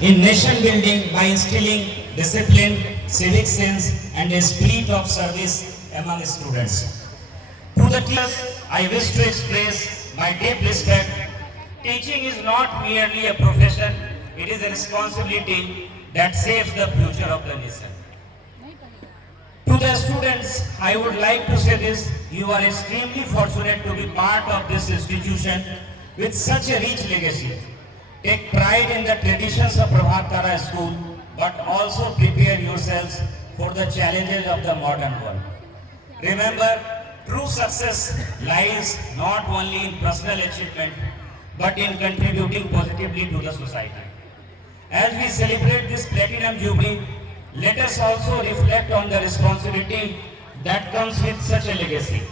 in nation building by instilling discipline, civic sense, and a spirit of service among students. To the teachers, I wish to express my deep respect. Teaching is not merely a profession, it is a responsibility that saves the future of the nation. To the students, I would like to say this: you are extremely fortunate to be part of this institution with such a rich legacy. Take pride in the traditions of Prabhat Tara School, but also prepare yourselves for the challenges of the modern world. Remember, true success lies not only in personal achievement, but in contributing positively to the society. As we celebrate this Platinum Jubilee, let us also reflect on the responsibility that comes with such a legacy.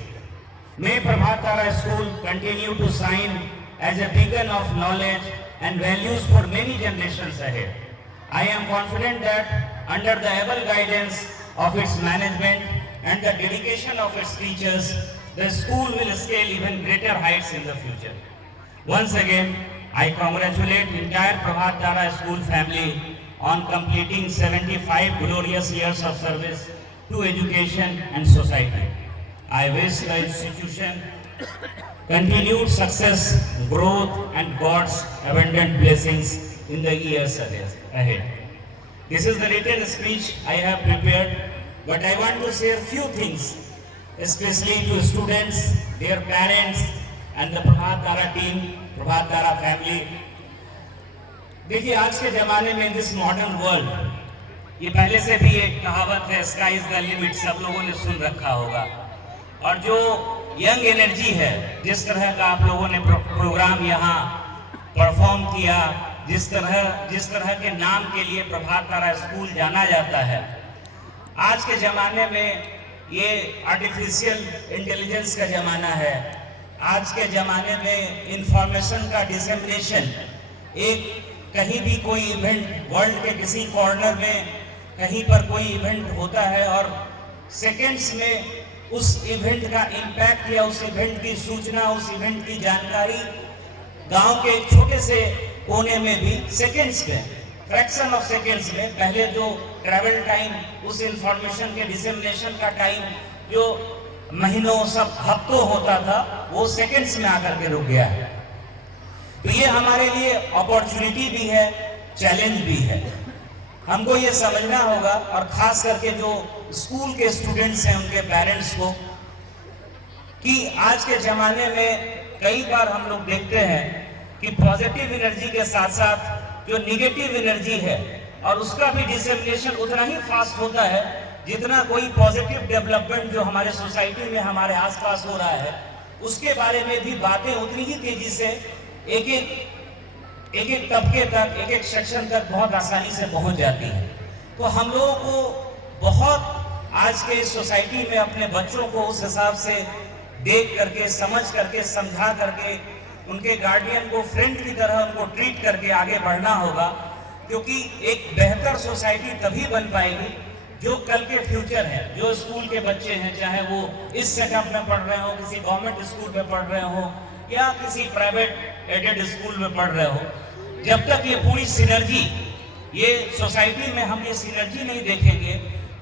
May Prabhat Tara School continue to shine as a beacon of knowledge and values for many generations ahead. I am confident that under the able guidance of its management and the dedication of its teachers, the school will scale even greater heights in the future. Once again, I congratulate entire Prabhat Tara School family on completing 75 glorious years of service to education and society. I wish the institution continued success, growth, and God's abundant blessings in the years ahead. This is the written speech I have prepared, but I want to share few things, especially to students, their parents, and the Prabhat Tara team, Prabhat Tara family. देखिए, आज के जमाने में this modern world, ये पहले से भी एक कहावत है, स्काई इज द लिमिट, सब लोगों ने सुन रखा होगा। और जो यंग एनर्जी है, जिस तरह का आप लोगों ने प्रोग्राम यहाँ परफॉर्म किया, जिस तरह के नाम के लिए प्रभात तारा स्कूल जाना जाता है, आज के ज़माने में ये आर्टिफिशियल इंटेलिजेंस का ज़माना है। आज के ज़माने में इंफॉर्मेशन का डिसेमिनेशन, एक कहीं भी कोई इवेंट, वर्ल्ड के किसी कॉर्नर में कहीं पर कोई इवेंट होता है और सेकेंड्स में उस इवेंट का इम्पैक्ट या उस इवेंट की सूचना, उस इवेंट की जानकारी गांव के एक छोटे से कोने में भी सेकेंड्स में, फ्रैक्शन ऑफ सेकेंड्स में, पहले जो ट्रैवल टाइम, उस इंफॉर्मेशन के डिसेमिनेशन का टाइम जो महीनों, सब हफ्तों होता था, वो सेकेंड्स में आकर के रुक गया है। तो ये हमारे लिए अपॉर्चुनिटी भी है, चैलेंज भी है। हमको ये समझना होगा, और खास करके जो स्कूल के स्टूडेंट्स हैं, उनके पेरेंट्स को, कि आज के ज़माने में कई बार हम लोग देखते हैं कि पॉजिटिव एनर्जी के साथ साथ जो निगेटिव एनर्जी है, और उसका भी डिसेमिनेशन उतना ही फास्ट होता है जितना कोई पॉजिटिव डेवलपमेंट जो हमारे सोसाइटी में, हमारे आसपास हो रहा है, उसके बारे में भी बातें उतनी ही तेजी से एक एक तबके तक, एक एक सेक्शन तक बहुत आसानी से पहुंच जाती है। तो हम लोगों को बहुत आज के सोसाइटी में अपने बच्चों को उस हिसाब से देख करके, समझ करके, समझा करके, उनके गार्डियन को फ्रेंड की तरह उनको ट्रीट करके आगे बढ़ना होगा, क्योंकि एक बेहतर सोसाइटी तभी बन पाएगी जो कल के फ्यूचर है, जो स्कूल के बच्चे हैं, चाहे वो इस सेटअप में पढ़ रहे हो, किसी गवर्नमेंट स्कूल में पढ़ रहे हो या किसी प्राइवेट एडेड स्कूल में पढ़ रहे हो, जब तक ये पूरी सिनर्जी, ये सोसाइटी में हम ये सिनर्जी नहीं देखेंगे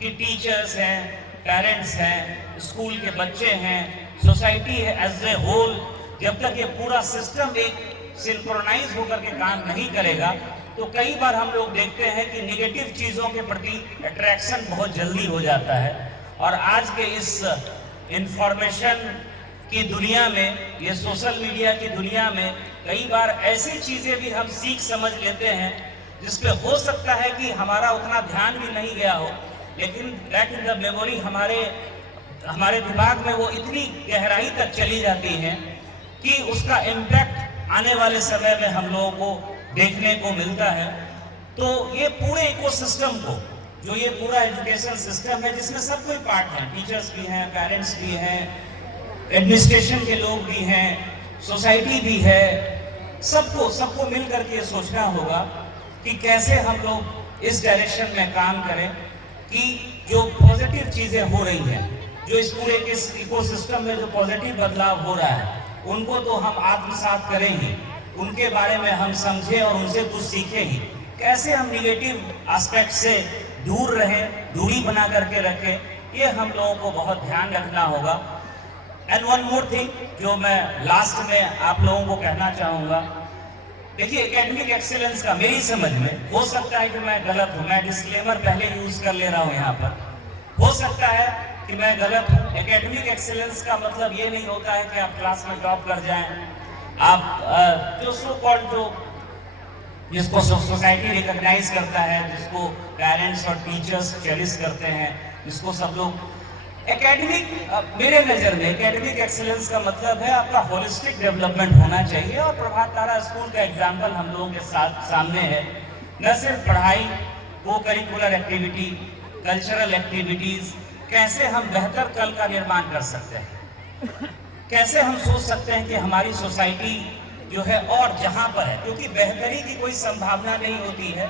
कि टीचर्स हैं, पेरेंट्स हैं, स्कूल के बच्चे हैं, सोसाइटी है एज ए होल, जब तक ये पूरा सिस्टम एक सिंक्रोनाइज होकर के काम नहीं करेगा, तो कई बार हम लोग देखते हैं कि निगेटिव चीज़ों के प्रति अट्रैक्शन बहुत जल्दी हो जाता है। और आज के इस इंफॉर्मेशन की दुनिया में, ये सोशल मीडिया की दुनिया में, कई बार ऐसी चीज़ें भी हम सीख समझ लेते हैं जिस पे हो सकता है कि हमारा उतना ध्यान भी नहीं गया हो, लेकिन दैट इन द मेमोरी हमारे दिमाग में वो इतनी गहराई तक चली जाती है कि उसका इम्पैक्ट आने वाले समय में हम लोगों को देखने को मिलता है। तो ये पूरे इकोसिस्टम को, जो ये पूरा एजुकेशन सिस्टम है, जिसमें सब कोई पार्ट है, टीचर्स भी हैं, पेरेंट्स भी हैं, एडमिनिस्ट्रेशन के लोग भी हैं, सोसाइटी भी है, सबको मिल करके ये सोचना होगा कि कैसे हम लोग इस डायरेक्शन में काम करें कि जो पॉजिटिव चीज़ें हो रही हैं, जो इस पूरे के इकोसिस्टम में जो पॉजिटिव बदलाव हो रहा है, उनको तो हम आत्मसात करें ही, उनके बारे में हम समझें और उनसे कुछ सीखें ही। कैसे हम निगेटिव एस्पेक्ट से दूर रहें, दूरी बना करके रखें, ये हम लोगों को बहुत ध्यान रखना होगा। एंड वन मोर थिंग जो मैं लास्ट में आप लोगों को कहना चाहूँगा, देखिए एकेडमिक एक्सेलेंस का मेरी समझ में, हो सकता है कि मैं गलत हूँ, मैं डिस्क्लेमर पहले यूज कर ले रहा हूँ यहाँ पर, हो सकता है कि मैं गलत हूँ। एकेडमिक एक्सेलेंस का मतलब ये नहीं होता है कि आप क्लास में टॉप कर जाएं, आप जो सो कॉल्ड जो जिसको सोसाइटी रिकॉग्नाइज करता है, जिसको पेरेंट्स और टीचर्स चेरिश करते हैं, जिसको सब लोग एकेडमिक, मेरे नज़र में एकेडमिक एक्सीलेंस का मतलब है आपका होलिस्टिक डेवलपमेंट होना चाहिए। और प्रभात तारा स्कूल का एग्जाम्पल हम लोगों के साथ सामने है। न सिर्फ पढ़ाई, को करिकुलर एक्टिविटी, कल्चरल एक्टिविटीज़, कैसे हम बेहतर कल का निर्माण कर सकते हैं, कैसे हम सोच सकते हैं कि हमारी सोसाइटी जो है और जहाँ पर है, क्योंकि बेहतरी की कोई संभावना नहीं होती है।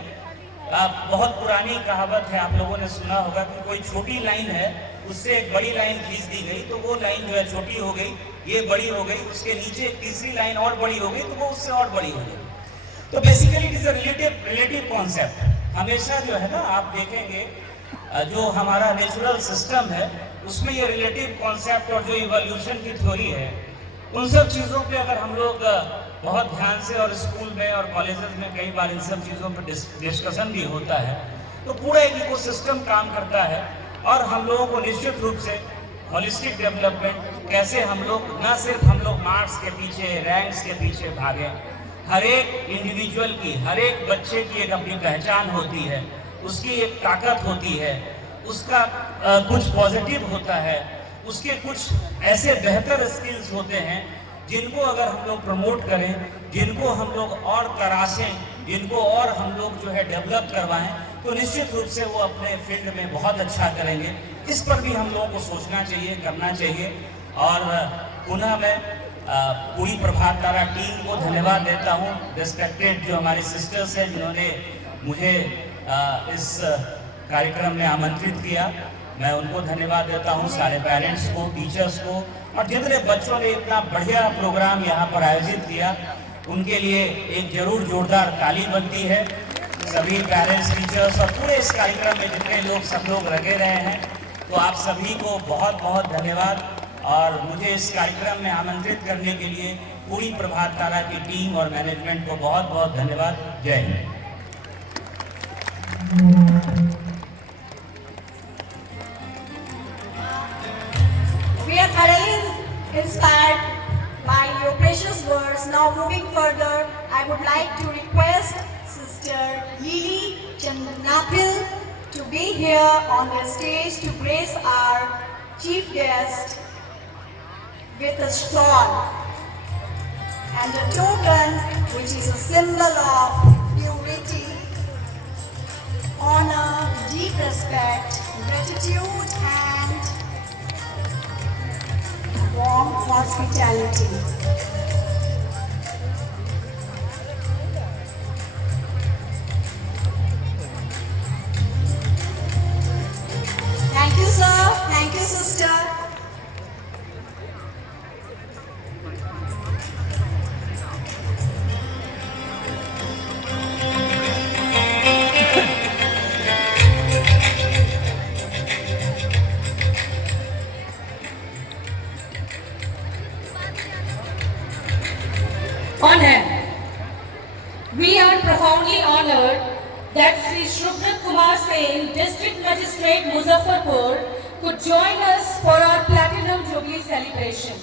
बहुत पुरानी कहावत है, आप लोगों ने सुना होगा कि कोई छोटी लाइन है, उससे एक बड़ी लाइन खींच दी गई तो वो लाइन जो है छोटी हो गई, ये बड़ी हो गई, उसके नीचे एक तीसरी लाइन और बड़ी हो गई तो वो उससे और बड़ी हो गई। तो basically it is a relative concept. हमेशा जो है ना, आप देखेंगे जो हमारा नेचुरल सिस्टम है उसमें ये रिलेटिव कॉन्सेप्ट और जो इवोल्यूशन की थ्योरी है, उन सब चीज़ों पे अगर हम लोग बहुत ध्यान से, और स्कूल में और कॉलेजेस में कई बार इन सब चीज़ों पर डिस्कशन भी होता है, तो पूरा एक इकोसिस्टम काम करता है। और हम लोगों को निश्चित रूप से होलिस्टिक डेवलपमेंट, कैसे हम लोग न सिर्फ हम लोग मार्क्स के पीछे, रैंक्स के पीछे भागें, हर एक इंडिविजुअल की, हर एक बच्चे की एक अपनी पहचान होती है, उसकी एक ताकत होती है, उसका कुछ पॉजिटिव होता है, उसके कुछ ऐसे बेहतर स्किल्स होते हैं जिनको अगर हम लोग प्रमोट करें, जिनको हम लोग और तराशें, जिनको और हम लोग जो है डेवलप करवाएं, तो निश्चित रूप से वो अपने फील्ड में बहुत अच्छा करेंगे। इस पर भी हम लोगों को सोचना चाहिए, करना चाहिए। और पुनः मैं पूरी प्रभात तारा टीम को धन्यवाद देता हूँ। रिस्पेक्टेड जो हमारी सिस्टर्स हैं जिन्होंने मुझे इस कार्यक्रम में आमंत्रित किया, मैं उनको धन्यवाद देता हूँ, सारे पेरेंट्स को, टीचर्स को, और जितने बच्चों ने इतना बढ़िया प्रोग्राम यहाँ पर आयोजित किया, उनके लिए एक जरूर जोरदार ताली बनती है। सभी पेरेंट्स, टीचर्स और पूरे इस कार्यक्रम में जितने लोग, सब लोग लगे रहे हैं, तो आप सभी को बहुत बहुत धन्यवाद। और मुझे इस कार्यक्रम में आमंत्रित करने के लिए पूरी प्रभात तारा की टीम और मैनेजमेंट को बहुत बहुत धन्यवाद। जय Hind. We are thoroughly inspired by your precious words. Now moving further, I would like to request Sister Lily Chandnapil to be here on the stage to grace our chief guest with a shawl and a token which is a symbol of purity, honor, deep respect, gratitude and warm hospitality. Thank you, sir. Thank you, sister. On hand. We are profoundly honored that Sri Shrubhat Kumar Sen, District Magistrate Muzaffarpur, could join us for our Platinum Jubilee celebration.